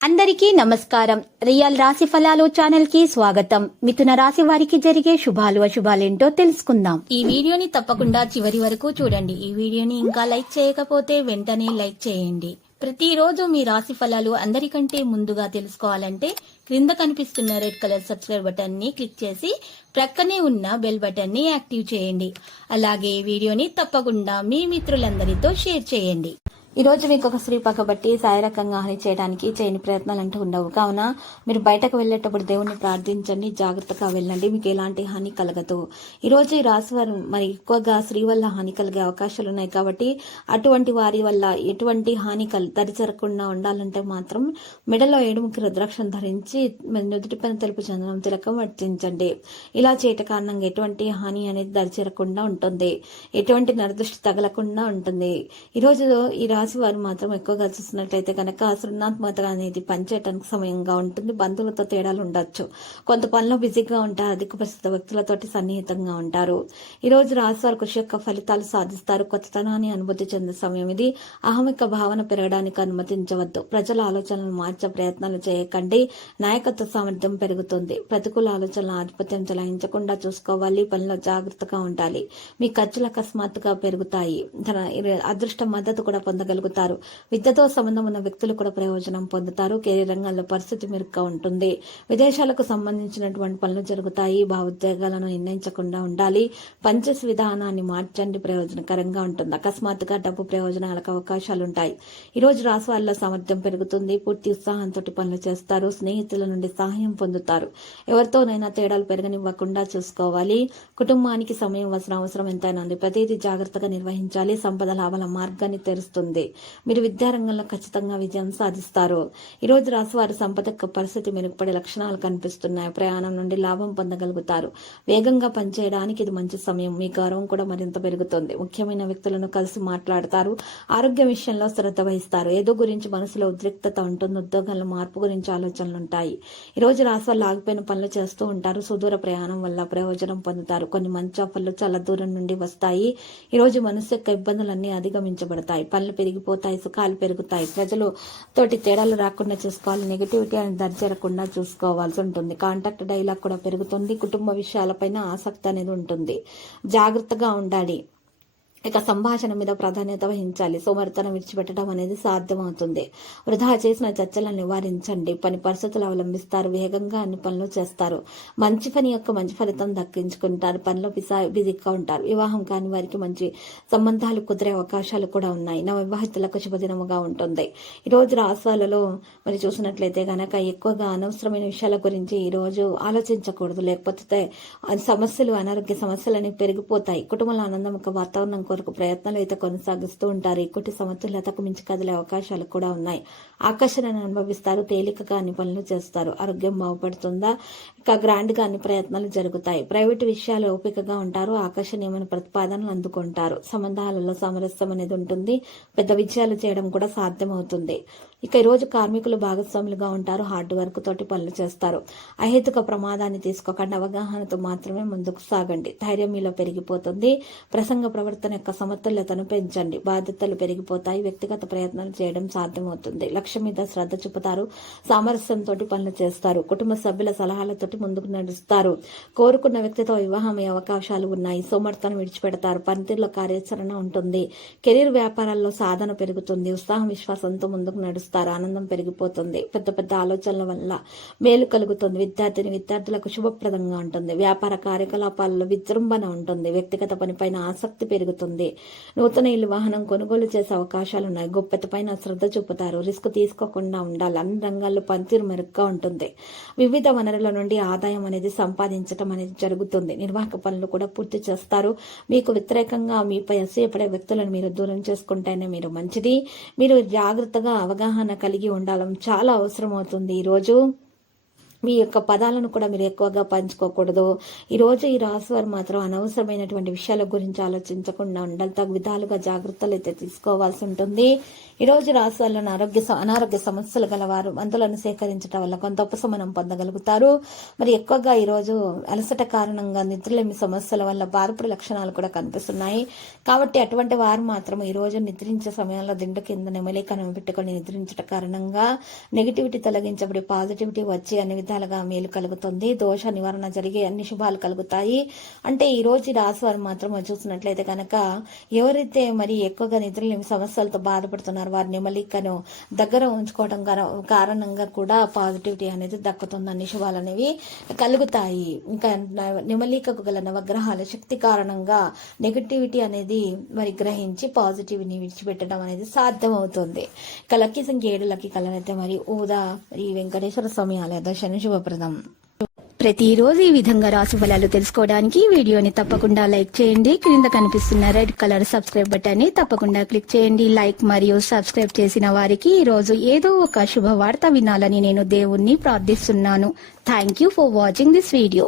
అందరికీ నమస్కారం. రియల్ రాశి ఫలాలు ఛానల్ కి స్వాగతం. మిథున రాశి వారికి జరిగే శుభాలు అశుభాలేంటో తెలుసుకుందాం. ఈ వీడియోని తప్పకుండా చివరి వరకు చూడండి. ఈ వీడియోని ఇంకా లైక్ చేయకపోతే వెంటనే లైక్ చేయండి. ప్రతిరోజు మీ రాశి ఫలాలు అందరికంటే ముందుగా తెలుసుకోవాలంటే క్రింద కనిపిస్తున్న రెడ్ కలర్ సబ్స్క్రైబ్ బటన్ ని క్లిక్ చేసి ప్రక్కనే ఉన్న బెల్ బటన్ ని యాక్టివ్ చేయండి. అలాగే ఈ వీడియోని తప్పకుండా మీ మిత్రులందరితో షేర్ చేయండి. ఈ రోజు మీకు ఒక స్త్రీ పక్కబట్టి శారీరకంగా హాని చేయడానికి చేయని ప్రయత్నాలు అంటూ ఉండవు. కావున మీరు బయటకు వెళ్లేటప్పుడు దేవుణ్ణి ప్రార్థించండి, జాగ్రత్తగా వెళ్ళండి, మీకు ఎలాంటి హాని కలగదు. ఈ రోజు ఈ రాశి వారు మరి ఎక్కువగా స్త్రీ వల్ల హాని కలిగే అవకాశాలు ఉన్నాయి. కాబట్టి అటువంటి వారి వల్ల ఎటువంటి హాని దరిచరకుండా ఉండాలంటే మాత్రం మెడలో 7 రుద్రాక్షం ధరించి నుదుటిపైన తెలుపు చందనం తిలకం వర్తించండి. ఇలా చేయట కారణంగా ఎటువంటి హాని అనేది దరిచేరకుండా ఉంటుంది, ఎటువంటి నరదృష్టి తగలకుండా ఉంటుంది. ఈ రోజు ఈ రాశి వారు మాత్రం ఎక్కువగా చూసినట్లయితే కనుక సృజనాత్మకత అనేది పనిచేయడానికి సమయంగా ఉంటుంది. బంధువులతో తేడాలు ఉండొచ్చు, కొంత పనిలో బిజీగా ఉంటారు, అధిక ప్రస్తుత వ్యక్తులతోటి సన్నిహితంగా ఉంటారు. ఈ రోజు రాశి వారు కృషి యొక్క ఫలితాలు సాధిస్తారు. కొత్తతనాన్ని అనుభూతి చెందే సమయం ఇది. అహమిక భావన పెరగడానికి అనుమతించవద్దు. ప్రజల ఆలోచనలు మార్చే ప్రయత్నాలు చేయకండి. నాయకత్వ సామర్థ్యం పెరుగుతుంది. ప్రతికూల ఆలోచనల ఆధిపత్యం చెలాయించకుండా చూసుకోవాలి. పనిలో జాగ్రత్తగా ఉండాలి. మీ ఖర్చులు అకస్మాత్తుగా పెరుగుతాయి. అదృష్ట మద్దతు కూడా పొందగలుగుతారు. విద్యతో సంబంధం ఉన్న వ్యక్తులు కూడా ప్రయోజనం పొందుతారు. కెరీర్ రంగంలో పరిస్థితి మెరుగ్గా ఉంటుంది. విదేశాలకు సంబంధించినటువంటి పనులు జరుగుతాయి. భావోద్వేగాలను నిర్ణయించకుండా ఉండాలి. పనిచేసే విధానాన్ని మార్చండి, ప్రయోజనకరంగా ఉంటుంది. అకస్మాత్తుగా డబ్బు ప్రయోజనాలకు అవకాశాలు ఉంటాయి. ఈ రోజు రాశి వారిలో సామర్థ్యం పెరుగుతుంది. పూర్తి ఉత్సాహంతో పనులు చేస్తారు. స్నేహితుల నుండి సహాయం పొందుతారు. ఎవరితోనైనా తేడాలు పెరగనివ్వకుండా చూసుకోవాలి. కుటుంబానికి సమయం అవసరం ఎంతైనా ఉంది. ప్రతిదీ జాగ్రత్తగా నిర్వహించాలి. సంపద లాభాల మార్గాన్ని తెరుస్తుంది. మీరు విద్యారంగంలో ఖచ్చితంగా విజయం సాధిస్తారు. ఈ రోజు రాశి వారి సంపద పరిస్థితి మెరుగుపడే లక్షణాలు కనిపిస్తున్నాయి. ప్రయాణం నుండి లాభం పొందగలుగుతారు. వేగంగా పనిచేయడానికి ఇది మంచి సమయం. మీ గౌరవం కూడా మరింత పెరుగుతుంది. ముఖ్యమైన వ్యక్తులను కలిసి మాట్లాడతారు. ఆరోగ్య విషయంలో శ్రద్ధ వహిస్తారు. ఏదో గురించి మనసులో ఉద్రిక్తత ఉంటుంది. ఉద్యోగంలో మార్పు గురించి ఆలోచనలు ఉంటాయి. ఈ రోజు రాశి వాళ్ళు ఆగిపోయిన పనులు చేస్తూ ఉంటారు. సుదూర ప్రయాణం వల్ల ప్రయోజనం పొందుతారు. కొన్ని మంచి ఆఫర్లు చాలా దూరం నుండి వస్తాయి. ఈ రోజు మనసు యొక్క ఇబ్బందులన్నీ అధిగమించబడతాయి. పనులు పెరిగిపోతాయి, సుఖాలు పెరుగుతాయి. ప్రజలు తోటి తేడాలు రాకుండా చూసుకోవాలి. నెగిటివిటీ అని దరిచేరకుండా చూసుకోవాల్సి ఉంటుంది. కాంటాక్ట్ డైలాగ్ కూడా పెరుగుతుంది. కుటుంబ విషయాలపైన ఆసక్తి అనేది ఉంటుంది. జాగ్రత్తగా ఉండాలి. ఇక సంభాషణ మీద ప్రాధాన్యత వహించాలి. సోమరితనం విడిచిపెట్టడం అనేది సాధ్యమవుతుంది. వృధా చేసిన చర్చలను నివారించండి. పని పరిస్థితులు అవలంబిస్తారు. వేగంగా అన్ని పనులు చేస్తారు. మంచి పని యొక్క మంచి ఫలితం దక్కించుకుంటారు. పనిలో బిజీగా ఉంటారు. వివాహం కాని వారికి మంచి సంబంధాలు కుదిరే అవకాశాలు కూడా ఉన్నాయి. నవవివాహితులకు శుభదినముగా ఉంటుంది. ఈ రోజు రాశులలో మరి చూసినట్లయితే గనక ఎక్కువగా అనవసరమైన విషయాల గురించి ఈ రోజు ఆలోచించకూడదు. లేకపోతే సమస్యలు, అనారోగ్య సమస్యలని పెరిగిపోతాయి. కుటుంబంలో ఆనందముఖ వాతావరణం కొరకు ప్రయత్నాలు అయితే కొనసాగిస్తూ ఉంటారు. ఇక్కటి సమతుల్యతకు మించి కదిలే అవకాశాలు కూడా ఉన్నాయి. ఆకర్షణను అనుభవిస్తారు. తేలికగా అన్ని పనులు చేస్తారు. ఆరోగ్యం బాగుపడుతుందా? ఇక గ్రాండ్ గా అన్ని ప్రయత్నాలు జరుగుతాయి. ప్రైవేటు విషయాలు ఓపికగా ఉంటారు. ఆకర్షణీయమైన ప్రతిపాదనలు అందుకుంటారు. సంబంధాలలో సామరస్యం అనేది ఉంటుంది. పెద్ద విజయాలు చేయడం కూడా సాధ్యమవుతుంది. ఇక ఈ రోజు కార్మికులు భాగస్వాములుగా ఉంటారు. హార్డ్ వర్క్ తోటి పనులు చేస్తారు. అహేతుక ప్రమాదాన్ని తీసుకోకుండా అవగాహనతో మాత్రమే ముందుకు సాగండి. ధైర్యం మీలో పెరిగిపోతుంది. ప్రసంగ ప్రవర్తన యొక్క సమతుల్యతను పెంచండి. బాధ్యతలు పెరిగిపోతాయి. వ్యక్తిగత ప్రయత్నాలు చేయడం సాధ్యమవుతుంది. లక్ష్యం మీద శ్రద్ధ చూపుతారు. సామరస్యంతో పనులు చేస్తారు. కుటుంబ సభ్యుల సలహాలతోటి ముందుకు నడుస్తారు. కోరుకున్న వ్యక్తితో వివాహమయ్యే అవకాశాలు ఉన్నాయి. సోమర్థనం విడిచిపెడతారు. పనితీరులో కార్యాచరణ ఉంటుంది. కెరీర్ వ్యాపారాల్లో సాధన పెరుగుతుంది. ఉత్సాహం విశ్వాసంతో ముందుకు నడుస్తారు. ఆనందం పెరిగిపోతుంది. పెద్ద పెద్ద ఆలోచనల వల్ల మేలు కలుగుతుంది. విద్యార్థులకు శుభప్రదంగా ఉంటుంది. వ్యాపార కార్యకలాపాలలో విజృంభణ ఉంటుంది. వ్యక్తిగత పనిపైన ఆసక్తి పెరుగుతుంది. నూతన ఇల్లు, వాహనం కొనుగోలు చేసే అవకాశాలు ఉన్నాయి. గొప్పత పైన శ్రద్ధ చూపుతారు. రిస్క్ తీసుకోకుండా ఉండాలి. అన్ని రంగాల్లో పనితీరు మెరుగ్గా ఉంటుంది. వివిధ వనరుల నుండి ఆదాయం అనేది సంపాదించడం అనేది జరుగుతుంది. నిర్వాహక పనులు కూడా పూర్తి చేస్తారు. మీకు వ్యతిరేకంగా మీపై అసూయపడే వ్యక్తులను మీరు దూరం చేసుకుంటేనే మీరు మంచిది. మీరు జాగ్రత్తగా అవగాహన కలిగి ఉండాలని చాలా అవసరం అవుతుంది. ఈరోజు మీ యొక్క పదాలను కూడా మీరు ఎక్కువగా పంచుకోకూడదు. ఈ రోజు ఈ రాశి వారు మాత్రం అనవసరమైనటువంటి విషయాల గురించి ఆలోచించకుండా ఉండాలి. తగు విధాలుగా జాగ్రత్తలు అయితే తీసుకోవాల్సి ఉంటుంది. ఈ రోజు రాశి వాళ్ళని అనారోగ్య సమస్యలు గలవారు మందులను సేకరించడం వల్ల కొంత ఉపశమనం పొందగలుగుతారు. మరి ఎక్కువగా ఈ రోజు అలసట కారణంగా నిద్రలేమి సమస్యల వల్ల బాధపడే లక్షణాలు కూడా కనిపిస్తున్నాయి. కాబట్టి అటువంటి వారు మాత్రం ఈ రోజు నిద్రించే సమయంలో దిండు కింద నెమలికను పెట్టుకొని నిద్రించడం కారణంగా నెగిటివిటీ తొలగించబడి పాజిటివిటీ వచ్చి అన్ని విధాలుగా మేలు కలుగుతుంది. దోష నివారణ జరిగే అన్ని శుభాలు కలుగుతాయి. అంటే ఈ రోజు రాశి వారు మాత్రం చూసినట్లయితే కనుక ఎవరైతే మరి ఎక్కువగా నిద్రలేమి సమస్యలతో బాధపడుతున్నారో వారి నెమలికను దగ్గర ఉంచుకోవడం కారణంగా కూడా పాజిటివిటీ అనేది దక్కుతుంది. అన్ని శుభాలు అనేవి కలుగుతాయి. ఇంకా నెమలికకు గల నవగ్రహాల శక్తి కారణంగా నెగటివిటీ అనేది మరి గ్రహించి పాజిటివ్ని విడిచిపెట్టడం అనేది సాధ్యం అవుతుంది. ఇక లక్కీ సంఖ్య 7 లక్కీ కలర్ అయితే మరి ఊదా ఈ వెంకటేశ్వర స్వామి ఆలయ దర్శనం శుభప్రదం. ప్రతిరోజు ఈ విధంగా రాశి ఫలాలు తెలుసుకోవడానికి వీడియోని తప్పకుండా లైక్ చేయండి. క్రింద కనిపిస్తున్న రెడ్ కలర్ సబ్స్క్రైబ్ బటన్ ని తప్పకుండా క్లిక్ చేయండి. లైక్ మరియు సబ్స్క్రైబ్ చేసిన వారికి ఈ రోజు ఏదో ఒక శుభవార్త వినాలని నేను దేవుణ్ణి ప్రార్థిస్తున్నాను. Thank you for watching this video.